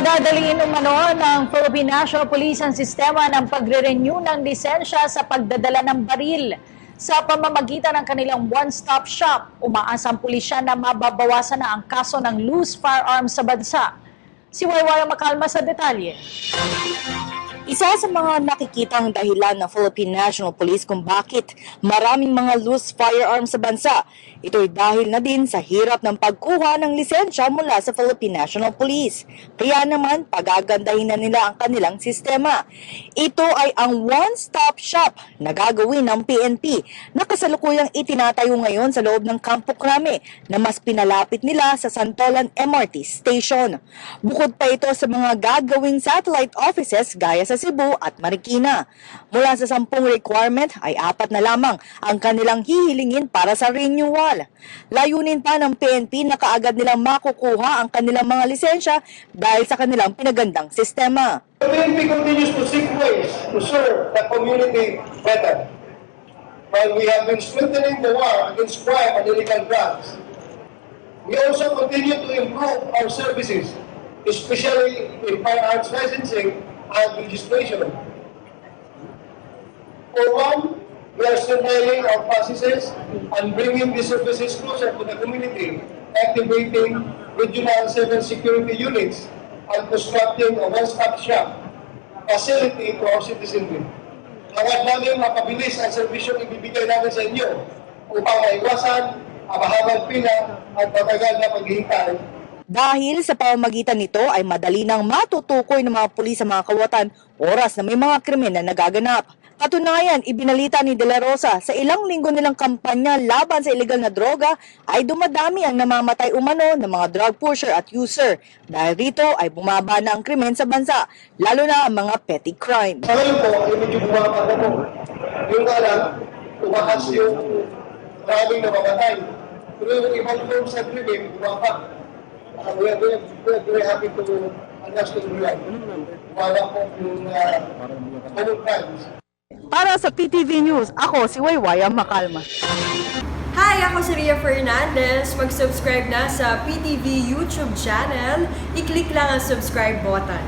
Padadaliin umano ng Philippine National Police ang sistema ng pagre-renew ng lisensya sa pagdadala ng baril. Sa pamamagitan ng kanilang one-stop shop, umaasa ang pulisya na mababawasan na ang kaso ng loose firearms sa bansa. Si Waywaya Makalma sa detalye. Isa sa mga nakikitang dahilan ng Philippine National Police kung bakit maraming mga loose firearms sa bansa. Ito'y dahil na din sa hirap ng pagkuha ng lisensya mula sa Philippine National Police. Kaya naman, pagagandahin na nila ang kanilang sistema. Ito ay ang one-stop shop na gagawin ng PNP na kasalukuyang itinatayo ngayon sa loob ng Campo Crame na mas pinalapit nila sa Santolan MRT Station. Bukod pa ito sa mga gagawing satellite offices gaya sa Cebu at Marikina. Mula sa 10 requirement ay 4 na lamang ang kanilang hihilingin para sa renewal. Layunin pa ng PNP na kaagad nilang makukuha ang kanilang mga lisensya dahil sa kanilang pinagandang sistema. The PNP continues to seek ways to serve the community better. While we have been strengthening the war against crime and illegal drugs, we also continue to improve our services, especially in firearms licensing and registration. For one, we are streamlining our processes and bringing the services closer to the community, activating Regional 7 security units and constructing a one-stop shop facility to our citizenry. Hangad namin mapabilis ang serbisyong ibibigay namin sa inyo upang maiwasan ang mahabang pila at matagal na paghihintay. Dahil sa pamamagitan nito ay madali nang matutukoy ng mga pulis sa mga kawatan oras na may mga krimen na nagaganap. Katunayan, ibinalita ni De La Rosa sa ilang linggo nilang kampanya laban sa illegal na droga ay dumadami ang namamatay umano ng mga drug pusher at user. Dahil rito ay bumaba na ang krimen sa bansa, lalo na ang mga petty crime. Sa ngayon po, ay medyo bumaba na po. Yung alam, tumakas yung maraming namamatay. Pero yung ibang forms sa krimen, bumaba. We are very happy to announce to everyone. Wala po yung common crimes. Para sa PTV News, ako si Waywaya Makalma. Hi! Ako si Ria Fernandez. Mag-subscribe na sa PTV YouTube channel. I-click lang ang subscribe button.